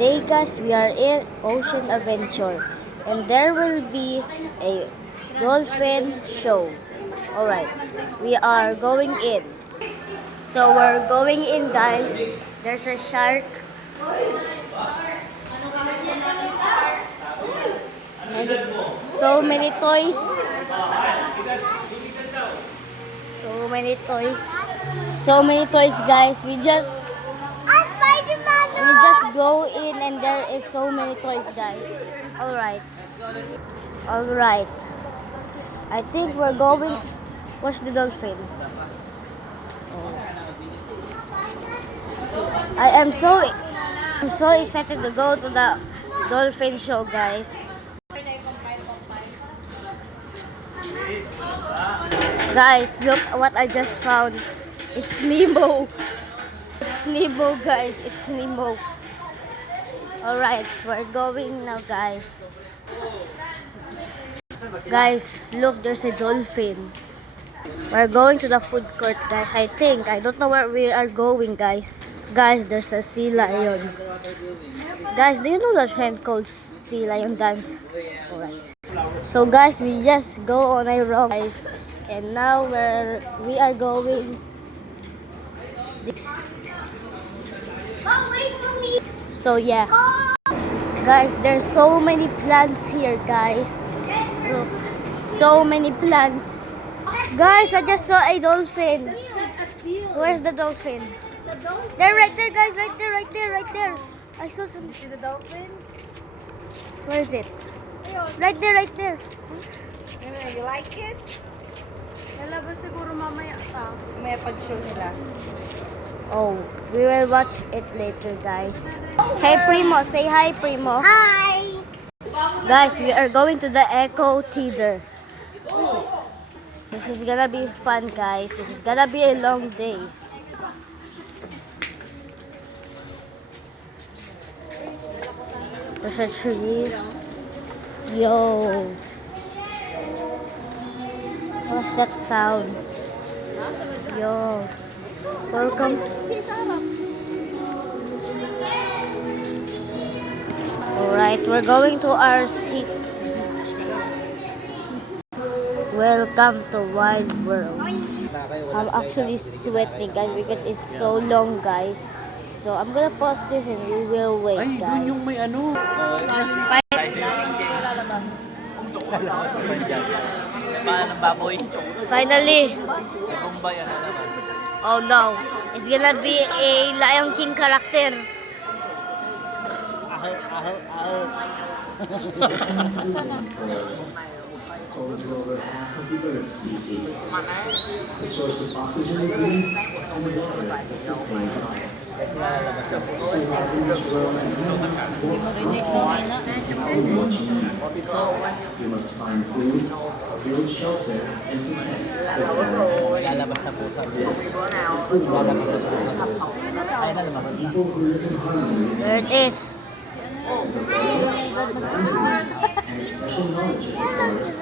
Today guys, we are in Ocean Adventure and there will be a dolphin show. Alright, we are going in. So we're going in guys. There's a shark. So many toys. So many toys. So many toys guys. We just go in and there is so many toys guys. Alright. Alright. I think we're going. Where's the dolphin? I'm so excited to go to the dolphin show guys. Guys, look what I just found. It's Nemo. It's Nemo guys. It's Nemo. Alright, we're going now guys. Guys, look, there's a dolphin. We're going to the food court guys. I don't know where we are going guys. Guys, there's a sea lion. Guys, do you know the trend called sea lion dance? Alright. So guys, we just go on a rock guys. And now we are going. So yeah. Guys, there's so many plants here guys. Look. So many plants. Guys, I just saw a dolphin. Where's the dolphin? There, right there, guys. Right there. I saw some. See the dolphin? Where is it? Right there. You like it? Lalabas siguro mamaya ta. May pag-show nila. Oh, we will watch it later, guys. Hey, Primo. Say hi, Primo. Hi! Guys, we are going to the Echo Theater. This is gonna be fun, guys. This is gonna be a long day. There's a tree. Yo. What's that sound? Yo. Welcome. Alright, we're going to our seats. Welcome to Wild World. I'm actually sweating guys because it's so long guys. So I'm gonna pause this and we will wait Ay, guys. doon yung may ano. Finally. Oh no. It's gonna be a Lion King character. Totaled over half of the bird species. The source of oxygen they breathe and the water that sustains life. Survivors grow and you must find food, build shelter, and protect the planet. Lalabas na pusa. This is the world of animals. Ay na lumabas na. People who live in harmony There it is. and special knowledge of the forest,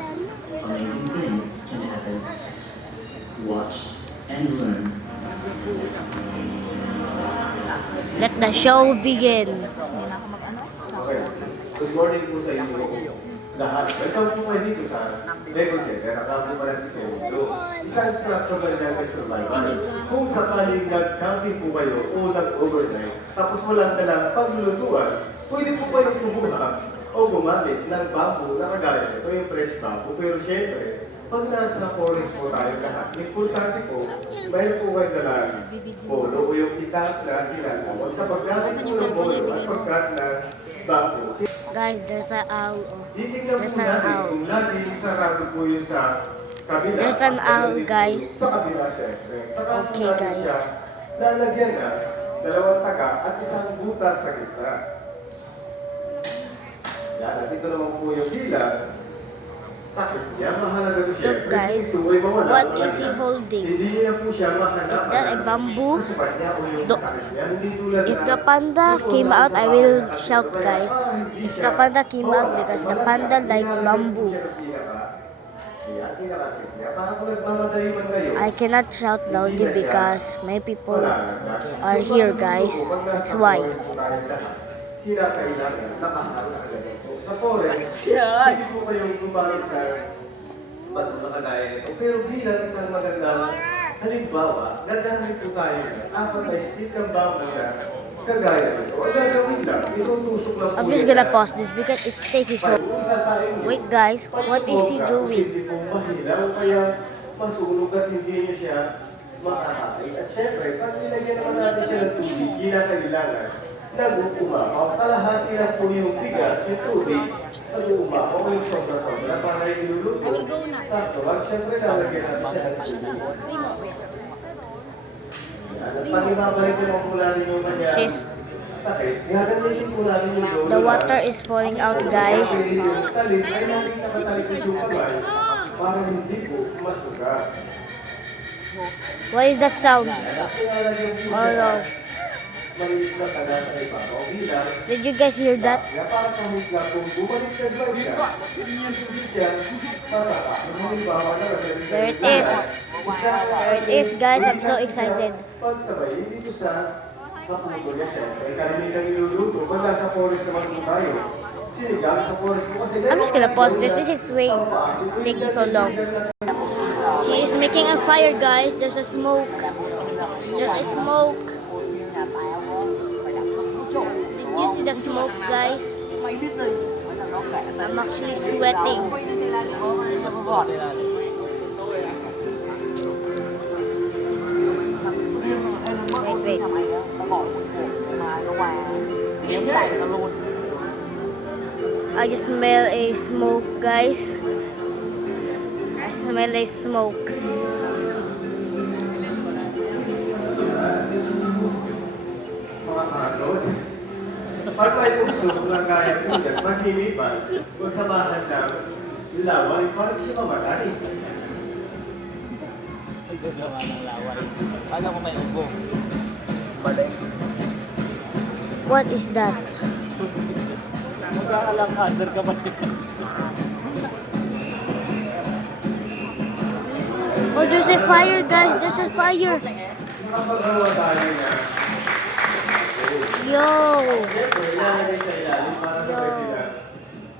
amazing things can happen. Watch and learn. Let the show begin. Okay. Good morning po sa inyo lahat. Welcome po kayo dito sa Lego Center. Nakakamo pa rin si Kevin. Isang structural level survival. Kung sakaling nag-camping po kayo o nag-overnight, tapos wala ka lang paglulutuan, pwede po kayong kumuha o gumamit ng bamboo na kagaya nito, yung fresh bamboo. Pero syempre, pag nasa forest po tayo lahat, importante po, mayroon po kayo dalang polo o yung itak na ginagawa sa paggamit po ng polo at pagkat ng bamboo. Guys, there's an owl. Titignan There's po an natin owl. kung laging sarado po yun sa kabila. There's an owl, guys. Sa kabila, syempre. Saka Okay, natin guys. siya lalagyan na dalawang taga at isang butas sa gitna. Yan, at ito naman po yung bilang. Takot niya, mahalaga po siya. Look, guys. Ito ay mawala. What is he holding? Hindi niya po siya mahanapan. Is that a bamboo? Sa kanya o yung Do- takot niya. Hindi tulad If na- the panda came out, I will shout, guys. If the panda came out, because the panda likes bamboo. I cannot shout loudly because many people are here, guys. That's why. kinakailangan nakaharap agad ito. Sa forest, hindi po kayong gumagamit na bato na kagaya nito. Pero bilang isang magandang halimbawa, gagamit po tayo ng apat na stick ang bawal na kagaya nito. Ang gagawin lang, itutusok lang po I'm just gonna pause this because it's taking so... Wait guys, what is he doing? Hindi po mahilaw, kaya masunog at hindi niyo siya makakain. At syempre, pag nilagyan naman natin siya ng tubig, kinakailangan nag-uumapaw. Kalahati lang po yung bigas, yung tubig, nag-uumapaw yung sobra-sobra para iluluto. Sakto, at syempre lalagyan natin siya ng tubig. At pag ibabalik ko ng mula ninyo kanya, She's... gagamitin po natin yung lola. The water is falling out guys. Talim, ay natin nakatalikod yung kamay para hindi po masugat. What is that sound? Oh no. Maliit na taga sa ibabaw bilang Did you guys hear that? para kahit na kung bumaliktad ba siya, hindi siya matatakin. Halimbawa na There it is. There it is guys, I'm so excited. pagsabay, hindi ko sa maputol niya siya. Kaya karamihan niluluto, pag nasa forest naman po tayo. Sinigang sa forest po kasi I'm just gonna pause this. This is way taking so long. He is making a fire guys. There's a smoke. There's a smoke. Did you see the smoke guys? I'm actually sweating. Wait, wait. I just smell a smoke guys. I smell a smoke. Mga karod. Pag may puso na kaya po yan, maghilipan, magsamahan ng laway para siya mamatay. Ay, gagawa ng laway. Paano kung may ubo? Balik. What is that? Magkakalang cancer ka pa. Oh, there's a fire guys. There's a fire. Nakapagawa tayo na Yo. siyempre, ilalagay sa ilalim para sabay sila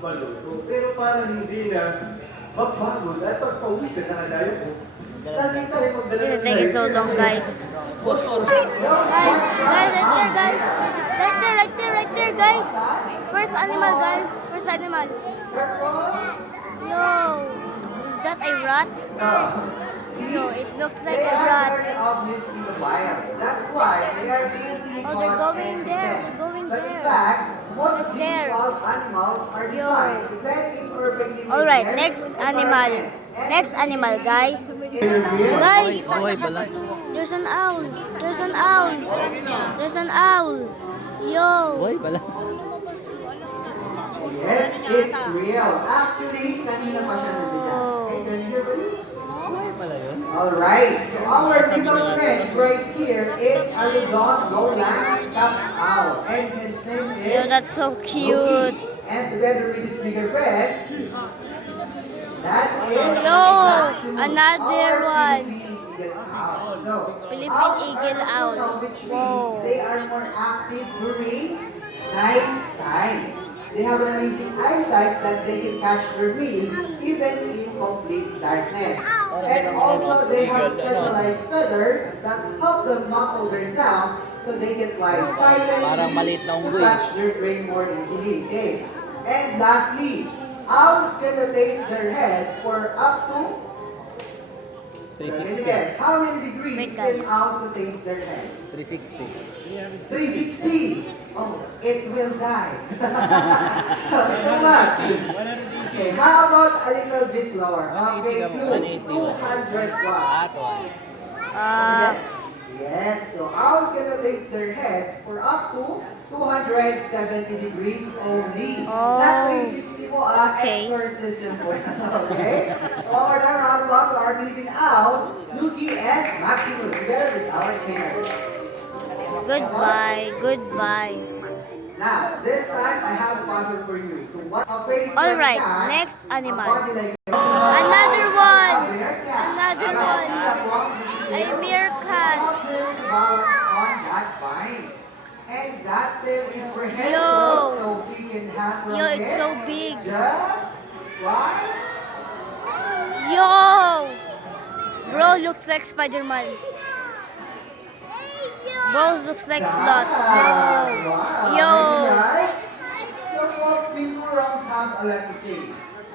maluto. Pero para hindi na mapagod at pagpawisan na kadayo po, lagi tayo magdala It's ng taking so long guys. Guys, right there guys. Right there guys. First animal guys. First animal. Yo. Is that a rat? No, it looks like a rat. That's why they are being Oh, they're going there. They're going But in there. fact, most of these There. wild animals are Yo. designed to blend in urban Alright, living next areas with animal. environment. Next animal, guys. And Guys, Buhay pala. there's an owl. There's an owl. There's an owl. Yo. Buhay pala. yes, it's real. Actually, kanina pa siya nandiyan. Oh. Okay, can you hear me? Buhay pala yun. Alright, so our little friend right here is a Luzon lowland scout owl. And his name Yo, is that's so cute. Lucky. And together with his bigger friend, that is Yo, Maximus, another our one. Philippine eagle owl. So, Philippine owls eagle are owl. nocturnal, which means Wow. they are more active during night time. They have an amazing eyesight that they can catch their meal even in complete darkness. And also they have specialized feathers that help them muffle their sound so they can fly Parang maliit na silently to unggoy. catch their prey more easily. Okay. And lastly, owls can rotate their head for up to 360. again, how many degrees Wait, can guys. owls rotate their head? 360. 360. Oh, it will die. Too much. Okay, how about a little bit lower? Okay, 200 watts. Uh, Yes, so owls can rotate their head for up to 270 degrees only. Oh, Not 360 po, okay. exorcism po. Okay? One more time, round of applause to our Philippine owls, Lucky and Maximus, together with our trainer. goodbye. Goodbye. Now, this time I have a puzzle for you. So what a face All like right, that, next a animal. body like Another one. a meerkat. Another one. A meerkat. On that vine. And that tail is for head. Yo. can have from Yo, it's it. so big. Just one. Yo! Bro looks like Spider-Man. Bro looks like Slot. Yo! Wow. Yo! Right? So folks, Bingurums have a lot to say.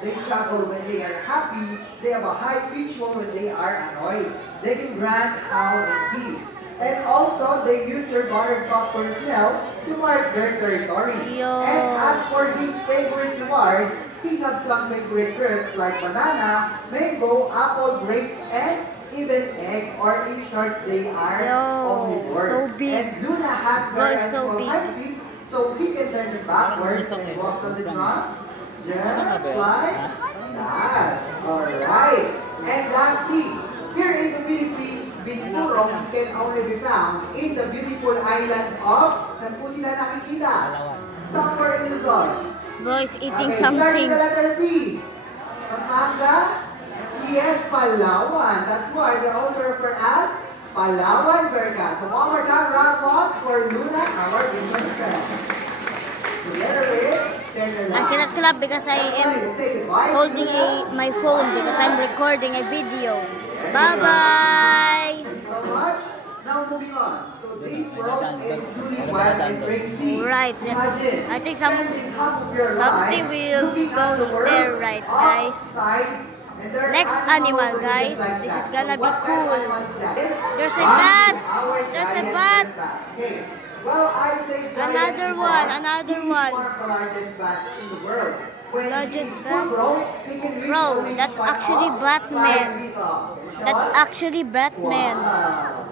They chuckle when they are happy. They have a high pitch when they are annoyed. They can run, howl, and tease. And also, they use their buttered popcorn smell to mark their territory. Yo. And as for his favorite rewards, he has some favorite fruits like banana, mango, apple, grapes, and even egg. Or in short, they are Yo, omnivores. so big. And Luna has Bro, very it's so unusual big. high feet, so he can turn it backwards and walk on the ground. Just like that. Alright. And lastly, here in the Philippines, Bingurums can only be found in the beautiful island of, saan po sila nakikita? Somewhere in Luzon. Bro is eating Okay, starting something. the letter P. Pampanga? Yes, Palawan. That's why they're also referred as Palawan Verga. So one more time, round of applause for Luna, our Indian friend. The letter A, then the I cannot clap because I am holding my phone because I'm recording a video. Bye-bye! Thank you so much. Now moving on. So this world is truly wild and crazy. Right. Imagine I think spending half of your something life will looking go at the world there, right, guys? outside, and there are Next animals animal, that guys. live like This is that. gonna So be what kind of cool. animal is that? There's a One, bat. our There's a giant bat. bat. Okay. Well, I say giant Another because one, another he is one. one of the largest bats in the world. When Largest he is bat? full grown, he can reach Bro, a wingspan that's actually of Batman. 5 feet long. That's Short, actually Batman. Wow.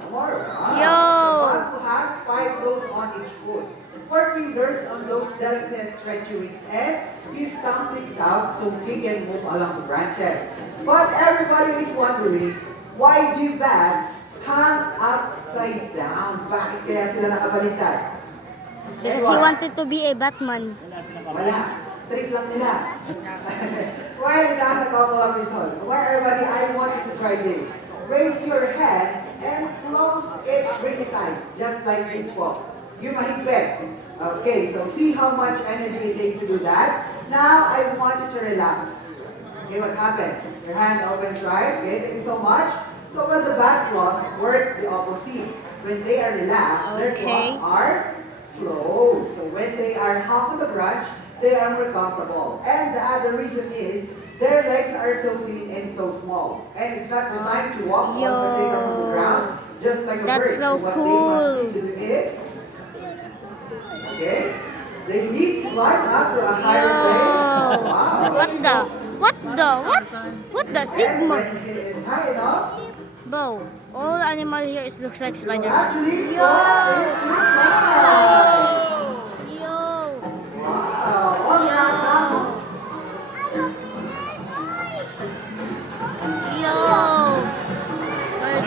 Yo. The one who has 5 toes on each foot, 4 fingers on those delicate stretchy wings, and his tongue sticks out so he can move along the branches. But everybody is wondering, why do bats hang upside down? Bakit kaya sila nakabaliktad? Because he wanted to be a Batman. Wala. Trick lang nila. While nasa Coco Rizal, come on everybody, I want you to try this. Raise your hands and close it really tight, just like this walk. You mahigpit. Okay, so see how much energy it takes to do that. Now, I want you to relax. Okay, what happened? Your hand opens right. Okay, thank you so much. So when the back claws work the opposite. When they are relaxed, their Okay. claws are closed. So when they are hung on the branch, they are more comfortable. And the other reason is their legs are so thin and so small. And it's not designed to walk on vertical from the ground, just like a That's bird. so what cool. they must need to do is, okay, they need to climb up to a higher place. Yo. Wow. What the And Sigma? when it is high enough, Bro, all animal here is looks like so Spider-Man. actually, Yo. let's fly. Yo. Wow. One Yo. more time. Yo.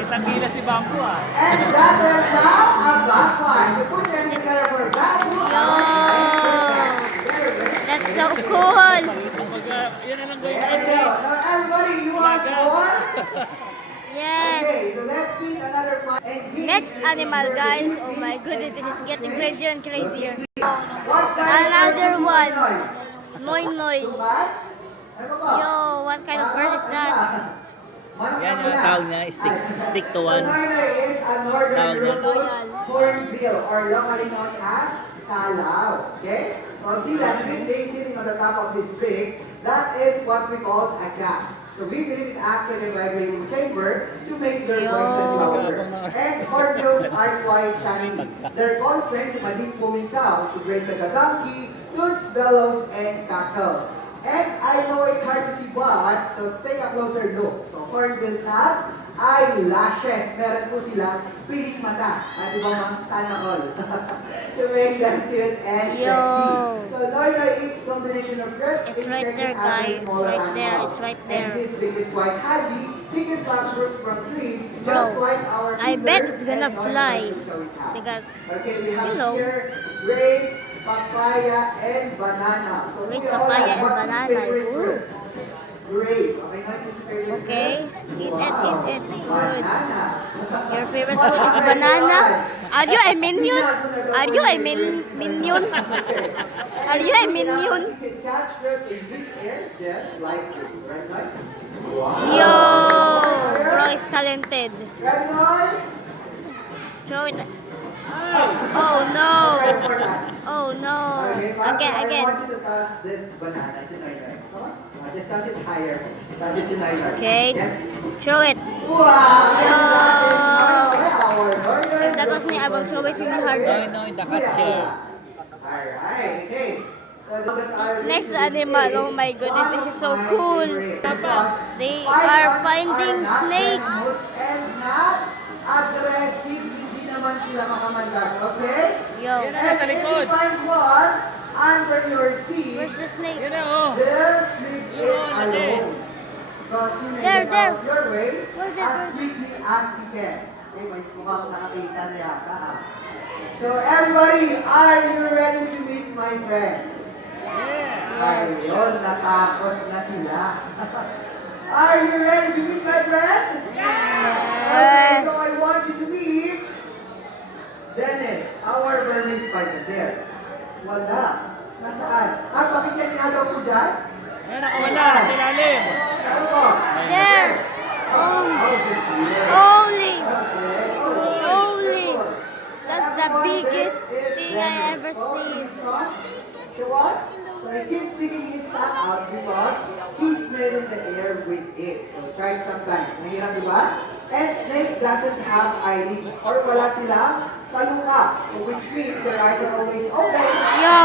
Tangila si Bambu ah. And that is how a back fly. So put your hands together for that. Yo. That's so cool. Yan na lang gawin There ko, you go. Chris. Now everybody, you want more? Yes. Okay, so let's meet another fly. And we Next will animal, observe guys. the Oh my goodness, this is getting crazier and crazier. What kind Another of bird is one. noise? Noy noy. Tupat? Ano ba? Yo, what kind of bird is that? Yan ang tawag niya, stick to one. The noy is a northern Tawag niya. rufous hornbill or locally known as kalaw. Okay? So see that green thing sitting on the top of his beak, that is what we call a gas. So we believe it acts like a vibrating chamber to make their Yo. voices louder. And hornbills are quite Chinese. They're called friends to deep booming sounds to break the donkey, toots, bellows, and cackles. And I know it's hard to see but, so take a closer look. So hornbills have eyelashes. Meron po silang piling mata. At ibang mga sana all. To make them cute and Yo. sexy. So Noy is combination of fruits, It's right insects, there, and other guys. It's smaller right there. animals. It's right And there. this beak is quite handy. He can pluck fruits from trees, Bro, just like our I bet fingers it's gonna and Noy fly fruits that we have. because Okay, we have you know. here grape, papaya, and banana. So Grape, we all papaya, have and what is banana. favorite Ooh. fruit? Grape. Okay, not his favorite Okay. fruit. Eat it, Wow. eat it. Good. Banana. Your favorite food is banana? Are you a minion? Are you a minion? Are you a minion? You can catch her in mid-air, just like this. Right, right? Wow. Yo! Bro is talented. Ready, guys? Show it. Oh no! Oh no! Okay, Mark, Again, I again. want you to toss this banana to Noynoy. Come on. Just toss it higher. Toss it to Noynoy. Okay. Yes. Show it. Wow! Yo! If If that was me, I will show it really harder. No, the catcher. Alright, okay. Next animal. Oh my goodness, this is so cool. They are finding snake. And not aggressive, hindi naman sila makamandag, okay? Yo. And if you find one under your seat, Where's the snake? there sleep it alone. Because you may There, get there. out of your way Where's that? as quickly as you can. Okay, may mukhang nakakita na yata. So everybody, are you ready to meet my friend? Ayun, natakot na sila. Are you ready to meet my friend? Okay, so I want you to meet Dennis, our Burmese fighter. There. Wala. Nasaan? Pakicheck nga daw po dyan. Wala, sa ilalim. Saan po? There. Oh, Holy. okay. Holy. That's the Everyone, biggest this is thing Dennis. I ever Oh, seen. he's from- So what? So he keeps sticking his tongue out because he's smelling the air with it. So try it sometime. Mahirap, di ba? And snake doesn't have eyelids or wala silang taluka. So which means their eyes are always open. Yo.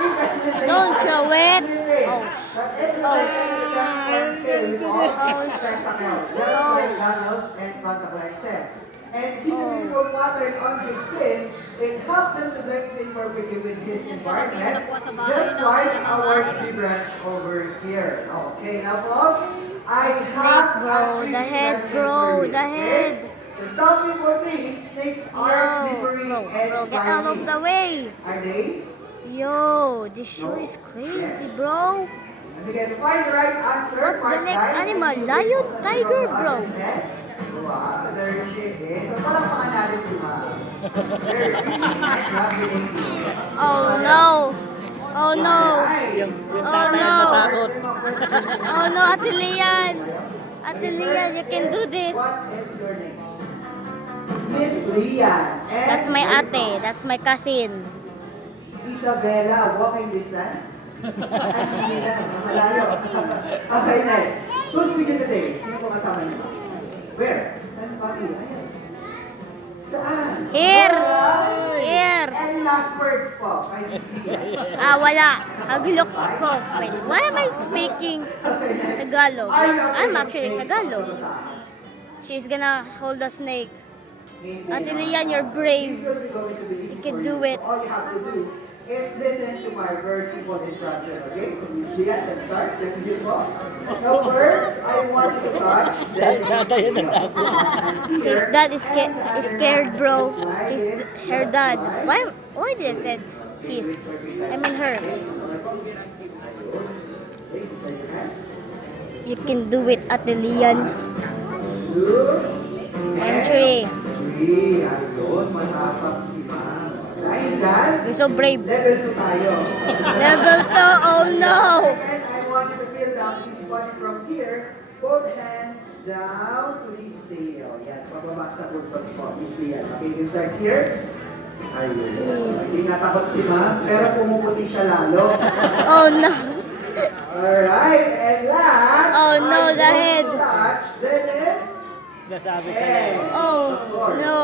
Interesting they Don't are show it. clear. Oh. But exercising the transparent tail with all tentacles, just like goggles and contact lenses. And since the beautiful pattern on his skin, it helps them to blend in perfectly with his environment, just like our tree branch over here. Okay, now folks, I have bro, a tricky the head, question bro, for you, the okay? head. So some people think snakes are Yo. slippery Bro, and bro, get out of slimy. the way. Are they? Yo, this show is crazy, bro. And again, to find the right answer, What's the mark next right animal? and Lion, you can tiger, put bro. on his head. Wow, there she is. So, palakpakan natin si Ma'am. Very good. Oh no. Oh no. Yung Oh tatay no. natakot. Oh no, Ate Lian. Ate Lian, you can do this. What is your name? Miss Lian. And That's my ate. That's my cousin. Isabella, walking distance? Ay, hindi na. Malayo. Okay, next. Who's with you today? Sino po kasama niyo? Where? Saan papi? Ayan. Saan? Here. Wala. Here. And last words po, kay Miss Lian. Wala. Haglok ko. Wait, why am I speaking Okay, next. Tagalog? Are you afraid I'm of actually snakes? Tagalog. She's gonna hold a snake. Ate Lian, you're It's brave. going to be going to be easy You can for do you. it. So all you have to do is listen to my very simple instructions, okay? So Miss Lian, let's start. Let me do no words. I want you to touch. Then Tatay na takot. His dad is scared, bro. Her dad. Why did I say his? I mean her. You can do it, Ate Lian. And 3. Ayun, matapang si Ma'am. Dahil dyan, You're so brave. level 2 tayo. Level 2, oh no! Second, I want you to feel down his body from here. Both hands down to his tail. Yan, pababa sa pulpot po. Miss Lian. Okay, you can start here. Ayun. Hindi natakot si Ma'am, pero pumuputi siya lalo. Oh no! Alright, and last, Oh, no, I the want head. to touch Dennis. Nasabit sa Head. leeg. Oh no!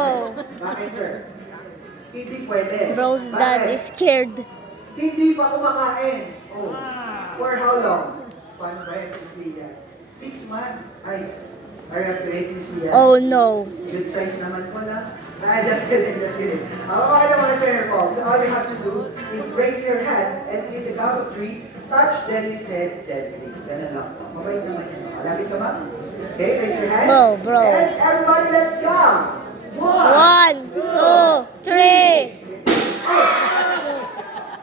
Bakit, sir? Hindi pwede. Bro's dad Bakit? is scared. Hindi pa kumakain. Oh. For how long? Paano ba yun, Miss Lian? 6 months. Ay, are you afraid, Miss Lian? Oh no! Good size naman po na. Just kidding, just kidding. I don't want to turn your fault. So all you have to do is raise your hand and in the count of 3, touch Dennis' head deadly. Ganun lang po. Mabait naman yan. Lapit ka ba? Okay, raise your hand. Bro. And everybody, let's go. 1, 1, 2, 3.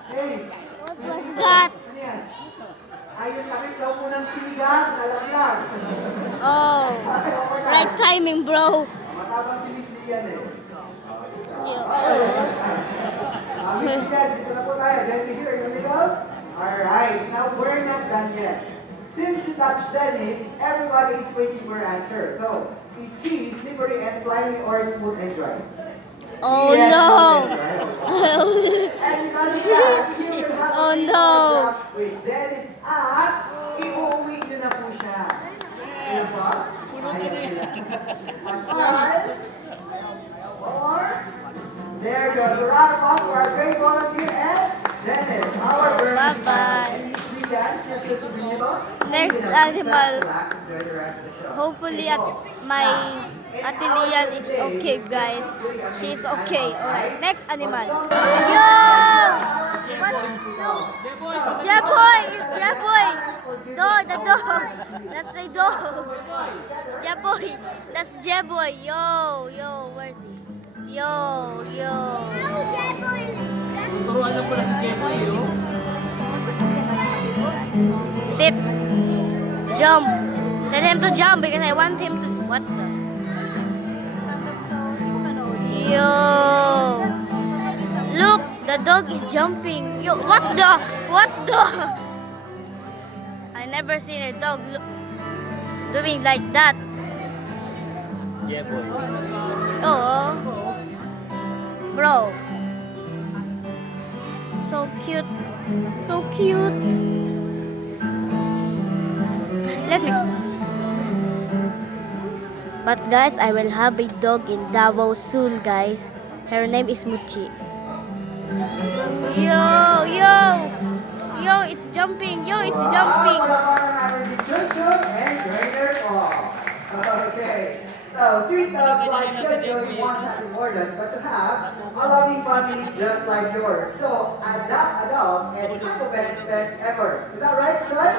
Hey, What was that? ano yan? Ayun, takip daw po ng sinigang. going, bro. Matapang si Miss Lian eh. Yeah. Miss Lian, dito na po tayo. Then we here in the middle. Alright, now we're not done yet. Since you touched Dennis, everybody is waiting for an answer. So, is he slippery and slimy or smooth and dry? Oh Yes, no. smooth and dry. And because of that, you will have Oh, to be no. autographed with Dennis at iuwi nyo na po siya. Ayan po. Or, there you go. So round of applause for our great volunteer and Dennis, our birthday. Bye-bye. Next Next animal. Hopefully at my Ate Lian is okay, guys. She's okay. Alright, next animal. Yo! What? It's Jeboy! It's Jeboy! Dog, the dog! That's the dog! Jeboy! That's Jeboy! Yo! Yo, where's he? Yo! Yo! Turuan lang pala si Jeboy, oh. Sit! Jump! Tell him to jump because I want him to... What the? Yo! Look! The dog is jumping. Yo! What the? What the? I never seen a dog doing like that. Jeboy. Oh! Bro! So cute! So cute! Let me But guys, I will have a dog in Davao soon, guys. Her name is Muchi. Yo, yo, yo, it's jumping. Yo, it's jumping. Okay. So, three dogs like Jojo want nothing more than but to have a loving family just like yours. So, adopt a dog and have the best pet ever. Is that right, Joy?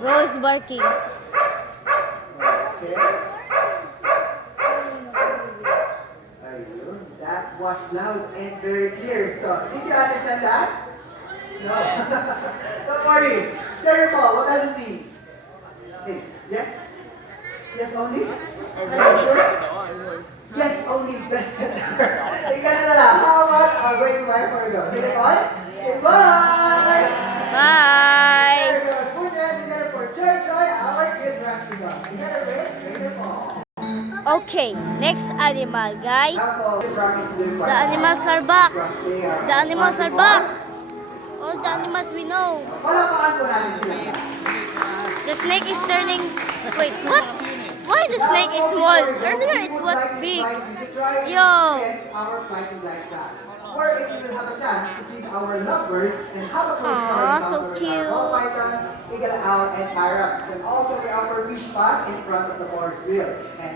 Bro is barking. Okay. Ayun, that was loud and very clear. So, did you understand that? No. Don't worry. Terrible. What does it mean? Hey, yes? Yes only? Are you sure? Yes only. Best ever. Ika na lang. How about going by for a go? Okay, bye. Goodbye. Bye. There we go. Put your hands together for Joy Joy, our kid rescue dog. Together with Raider Paul. Okay, next animal, guys. Now, The animals are back. The animals are back. All the animals we know. Palakpakan po natin sila. The snake is turning. Wait, what? Why the snake is small? Earlier it was big. Yo. Our flighting life class, where if you will have a chance to feed our lovebirds and have a close Aw, so encounter with cute. our ball python, eagle owl, and parrots. And also we offer fish pond in front of the forest grill. And